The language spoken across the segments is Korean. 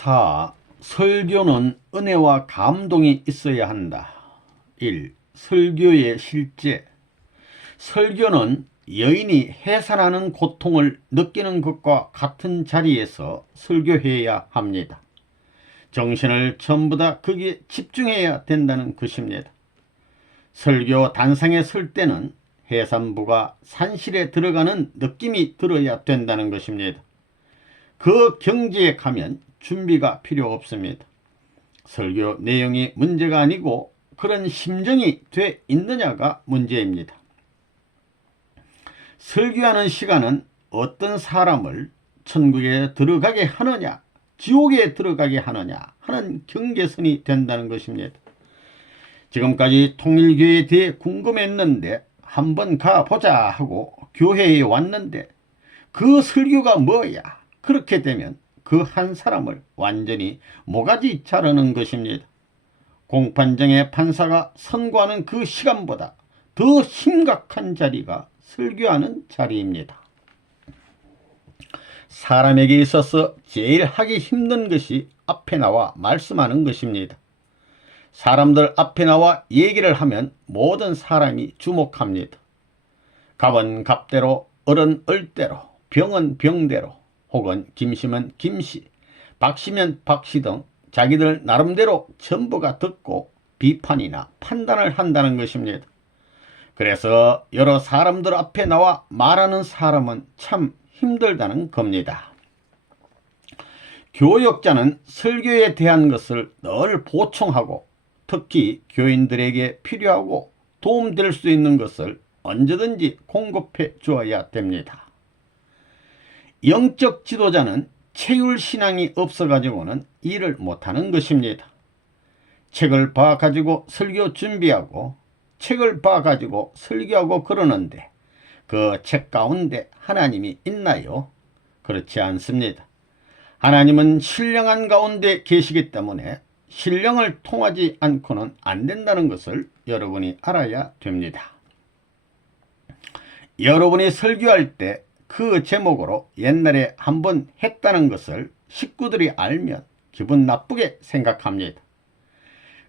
4. 설교는 은혜와 감동이 있어야 한다. 1. 설교의 실제. 설교는 여인이 해산하는 고통을 느끼는 것과 같은 자리에서 설교해야 합니다. 정신을 전부 다 거기에 집중해야 된다는 것입니다. 설교 단상에 설 때는 해산부가 산실에 들어가는 느낌이 들어야 된다는 것입니다. 그 경지에 가면 준비가 필요 없습니다. 설교 내용이 문제가 아니고 그런 심정이 돼 있느냐가 문제입니다. 설교하는 시간은 어떤 사람을 천국에 들어가게 하느냐, 지옥에 들어가게 하느냐 하는 경계선이 된다는 것입니다. 지금까지 통일교회에 대해 궁금했는데 한번 가보자 하고 교회에 왔는데 그 설교가 뭐야? 그렇게 되면 그 한 사람을 완전히 모가지 자르는 것입니다. 공판장의 판사가 선고하는 그 시간보다 더 심각한 자리가 설교하는 자리입니다. 사람에게 있어서 제일 하기 힘든 것이 앞에 나와 말씀하는 것입니다. 사람들 앞에 나와 얘기를 하면 모든 사람이 주목합니다. 갑은 갑대로, 을은 을대로, 병은 병대로, 혹은 김씨면 김씨, 박씨면 박씨 등 자기들 나름대로 전부가 듣고 비판이나 판단을 한다는 것입니다. 그래서 여러 사람들 앞에 나와 말하는 사람은 참 힘들다는 겁니다. 교역자는 설교에 대한 것을 늘 보충하고 특히 교인들에게 필요하고 도움될 수 있는 것을 언제든지 공급해 주어야 됩니다. 영적 지도자는 체율신앙이 없어가지고는 일을 못하는 것입니다. 책을 봐가지고 설교 준비하고 책을 봐가지고 설교하고 그러는데 그 책 가운데 하나님이 있나요? 그렇지 않습니다. 하나님은 신령한 가운데 계시기 때문에 신령을 통하지 않고는 안 된다는 것을 여러분이 알아야 됩니다. 여러분이 설교할 때 그 제목으로 옛날에 한번 했다는 것을 식구들이 알면 기분 나쁘게 생각합니다.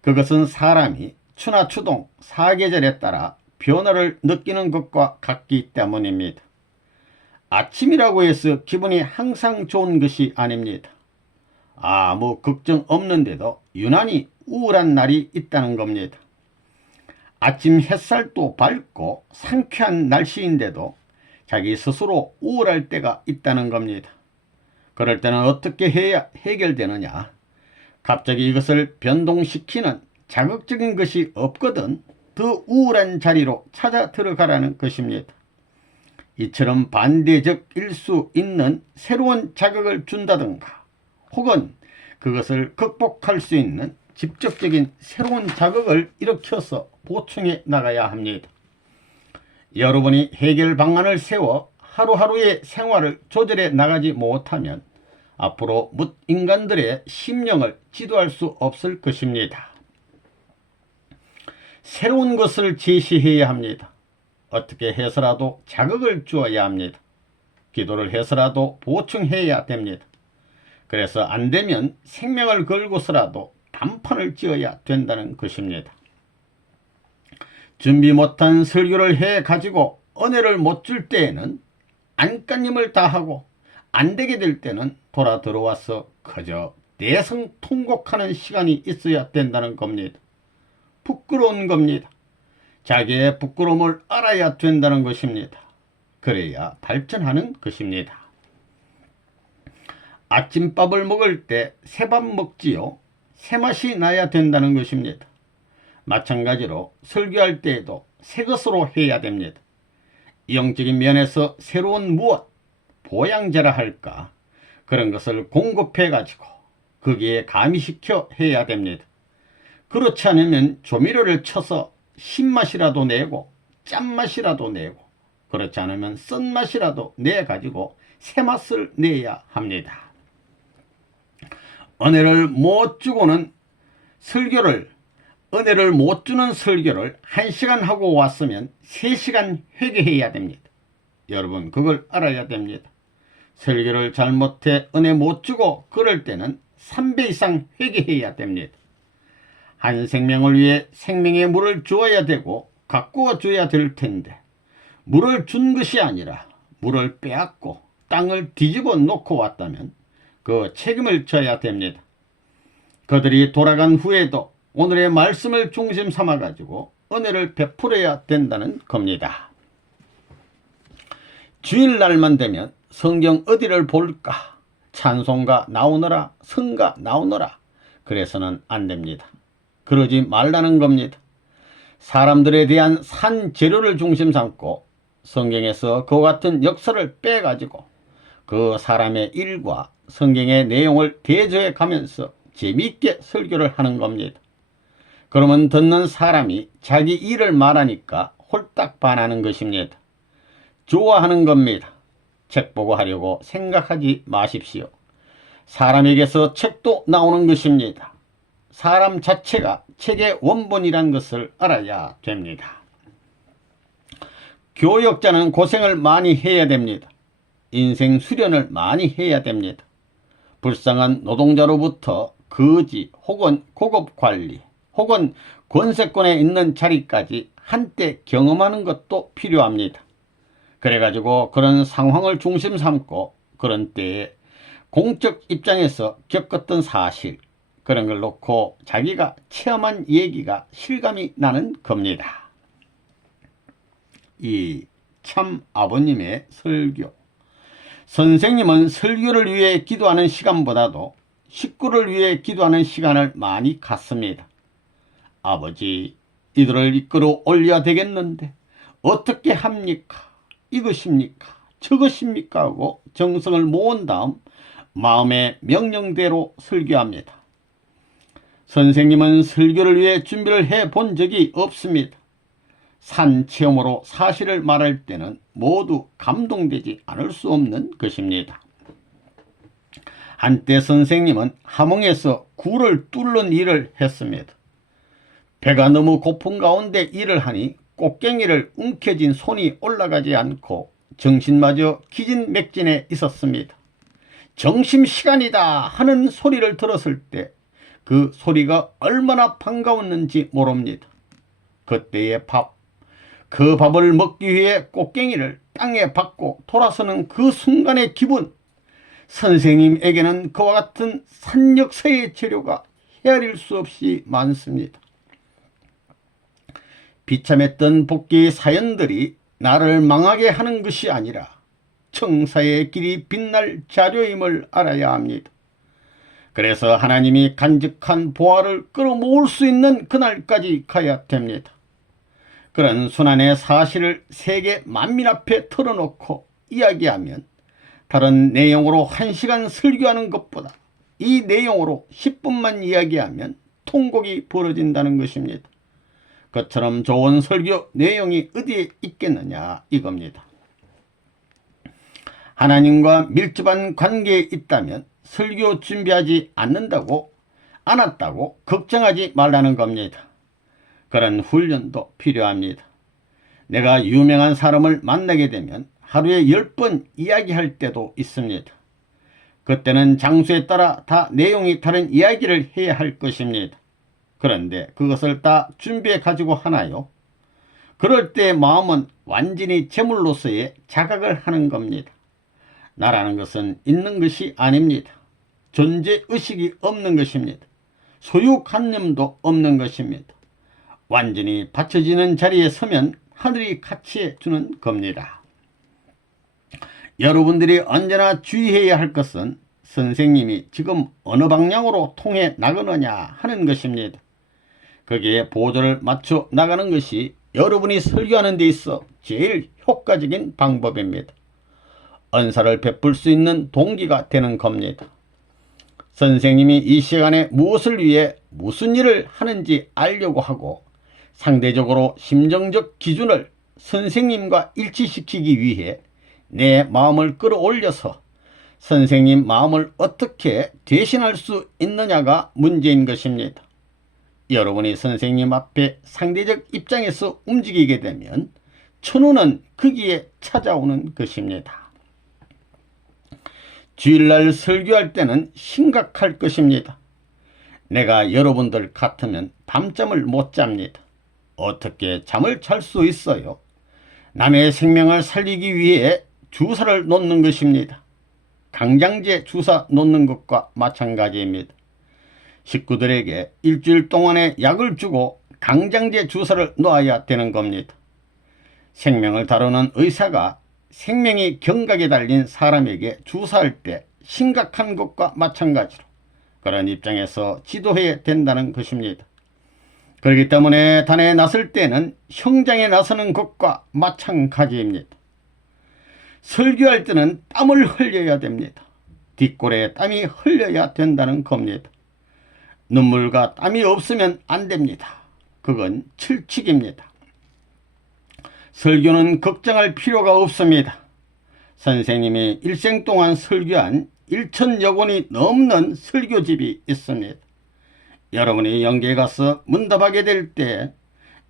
그것은 사람이 추나 추동 사계절에 따라 변화를 느끼는 것과 같기 때문입니다. 아침이라고 해서 기분이 항상 좋은 것이 아닙니다. 아무 걱정 없는데도 유난히 우울한 날이 있다는 겁니다. 아침 햇살도 밝고 상쾌한 날씨인데도 자기 스스로 우울할 때가 있다는 겁니다. 그럴 때는 어떻게 해야 해결되느냐? 갑자기 이것을 변동시키는 자극적인 것이 없거든 더 우울한 자리로 찾아 들어가라는 것입니다. 이처럼 반대적일 수 있는 새로운 자극을 준다든가 혹은 그것을 극복할 수 있는 직접적인 새로운 자극을 일으켜서 보충해 나가야 합니다. 여러분이 해결 방안을 세워 하루하루의 생활을 조절해 나가지 못하면 앞으로 뭇 인간들의 심령을 지도할 수 없을 것입니다. 새로운 것을 제시해야 합니다. 어떻게 해서라도 자극을 주어야 합니다. 기도를 해서라도 보충해야 됩니다. 그래서 안 되면 생명을 걸고서라도 단판을 지어야 된다는 것입니다. 준비 못한 설교를 해가지고 은혜를 못 줄 때에는 안간힘을 다하고 안 되게 될 때는 돌아 들어와서 그저 대성통곡하는 시간이 있어야 된다는 겁니다. 부끄러운 겁니다. 자기의 부끄러움을 알아야 된다는 것입니다. 그래야 발전하는 것입니다. 아침밥을 먹을 때 새밥 먹지요. 새맛이 나야 된다는 것입니다. 마찬가지로 설교할 때에도 새 것으로 해야 됩니다. 영적인 면에서 새로운 무엇, 보양제라 할까 그런 것을 공급해 가지고 거기에 가미시켜 해야 됩니다. 그렇지 않으면 조미료를 쳐서 신맛이라도 내고 짠맛이라도 내고 그렇지 않으면 쓴맛이라도 내가지고 새맛을 내야 합니다. 은혜를 못 주는 설교를 1시간 하고 왔으면 3시간 회개해야 됩니다. 여러분 그걸 알아야 됩니다. 설교를 잘못해 은혜 못 주고 그럴 때는 3배 이상 회개해야 됩니다. 한 생명을 위해 생명의 물을 주어야 되고 가꾸어 줘야 될 텐데 물을 준 것이 아니라 물을 빼앗고 땅을 뒤집어 놓고 왔다면 그 책임을 져야 됩니다. 그들이 돌아간 후에도 오늘의 말씀을 중심 삼아 가지고 은혜를 베풀어야 된다는 겁니다. 주일날만 되면 성경 어디를 볼까? 찬송가 나오너라, 성가 나오너라. 그래서는 안 됩니다. 그러지 말라는 겁니다. 사람들에 대한 산 재료를 중심 삼고 성경에서 그와 같은 역사를 빼가지고 그 사람의 일과 성경의 내용을 대조해 가면서 재미있게 설교를 하는 겁니다. 그러면 듣는 사람이 자기 일을 말하니까 홀딱 반하는 것입니다. 좋아하는 겁니다. 책 보고 하려고 생각하지 마십시오. 사람에게서 책도 나오는 것입니다. 사람 자체가 책의 원본이란 것을 알아야 됩니다. 교역자는 고생을 많이 해야 됩니다. 인생 수련을 많이 해야 됩니다. 불쌍한 노동자로부터 거지 혹은 고급 관리 혹은 권세권에 있는 자리까지 한때 경험하는 것도 필요합니다. 그래가지고 그런 상황을 중심 삼고 그런 때에 공적 입장에서 겪었던 사실 그런 걸 놓고 자기가 체험한 얘기가 실감이 나는 겁니다. 이 참 아버님의 설교. 선생님은 설교를 위해 기도하는 시간보다도 식구를 위해 기도하는 시간을 많이 갖습니다. 아버지, 이들을 이끌어 올려야 되겠는데 어떻게 합니까? 이것입니까? 저것입니까? 하고 정성을 모은 다음 마음의 명령대로 설교합니다. 선생님은 설교를 위해 준비를 해 본 적이 없습니다. 산 체험으로 사실을 말할 때는 모두 감동되지 않을 수 없는 것입니다. 한때 선생님은 함흥에서 굴을 뚫는 일을 했습니다. 배가 너무 고픈 가운데 일을 하니 꽃갱이를 움켜쥔 손이 올라가지 않고 정신마저 기진맥진해 있었습니다. 점심시간이다 하는 소리를 들었을 때 그 소리가 얼마나 반가웠는지 모릅니다. 그때의 그 밥을 먹기 위해 꽃갱이를 땅에 박고 돌아서는 그 순간의 기분, 선생님에게는 그와 같은 산역사의 재료가 헤아릴 수 없이 많습니다. 비참했던 복귀의 사연들이 나를 망하게 하는 것이 아니라 청사의 길이 빛날 자료임을 알아야 합니다. 그래서 하나님이 간직한 보화를 끌어모을 수 있는 그날까지 가야 됩니다. 그런 순환의 사실을 세계 만민 앞에 털어놓고 이야기하면 다른 내용으로 1시간 설교하는 것보다 이 내용으로 10분만 이야기하면 통곡이 벌어진다는 것입니다. 그처럼 좋은 설교 내용이 어디에 있겠느냐 이겁니다. 하나님과 밀접한 관계에 있다면 설교 준비하지 않았다고 걱정하지 말라는 겁니다. 그런 훈련도 필요합니다. 내가 유명한 사람을 만나게 되면 하루에 10번 이야기할 때도 있습니다. 그때는 장소에 따라 다 내용이 다른 이야기를 해야 할 것입니다. 그런데 그것을 다 준비해 가지고 하나요? 그럴 때 마음은 완전히 제물로서의 자각을 하는 겁니다. 나라는 것은 있는 것이 아닙니다. 존재의식이 없는 것입니다. 소유관념도 없는 것입니다. 완전히 받쳐지는 자리에 서면 하늘이 같이 해주는 겁니다. 여러분들이 언제나 주의해야 할 것은 선생님이 지금 어느 방향으로 통해 나가느냐 하는 것입니다. 거기에 보조를 맞춰 나가는 것이 여러분이 설교하는 데 있어 제일 효과적인 방법입니다. 은사를 베풀 수 있는 동기가 되는 겁니다. 선생님이 이 시간에 무엇을 위해 무슨 일을 하는지 알려고 하고 상대적으로 심정적 기준을 선생님과 일치시키기 위해 내 마음을 끌어올려서 선생님 마음을 어떻게 대신할 수 있느냐가 문제인 것입니다. 여러분이 선생님 앞에 상대적 입장에서 움직이게 되면 천우는 거기에 찾아오는 것입니다. 주일날 설교할 때는 심각할 것입니다. 내가 여러분들 같으면 밤잠을 못 잡니다. 어떻게 잠을 잘 수 있어요? 남의 생명을 살리기 위해 주사를 놓는 것입니다. 강장제 주사 놓는 것과 마찬가지입니다. 식구들에게 일주일 동안의 약을 주고 강장제 주사를 놓아야 되는 겁니다. 생명을 다루는 의사가 생명이 경각에 달린 사람에게 주사할 때 심각한 것과 마찬가지로 그런 입장에서 지도해야 된다는 것입니다. 그렇기 때문에 단에 나설 때는 형장에 나서는 것과 마찬가지입니다. 설교할 때는 땀을 흘려야 됩니다. 뒷골에 땀이 흘려야 된다는 겁니다. 눈물과 땀이 없으면 안 됩니다. 그건 철칙입니다. 설교는 걱정할 필요가 없습니다. 선생님이 일생 동안 설교한 1,000여 권이 넘는 설교집이 있습니다. 여러분이 영계에 가서 문답하게 될 때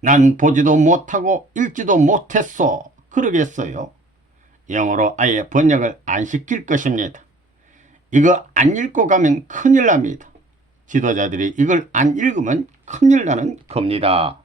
난 보지도 못하고 읽지도 못했소 그러겠어요? 영어로 아예 번역을 안 시킬 것입니다. 이거 안 읽고 가면 큰일 납니다. 지도자들이 이걸 안 읽으면 큰일 나는 겁니다.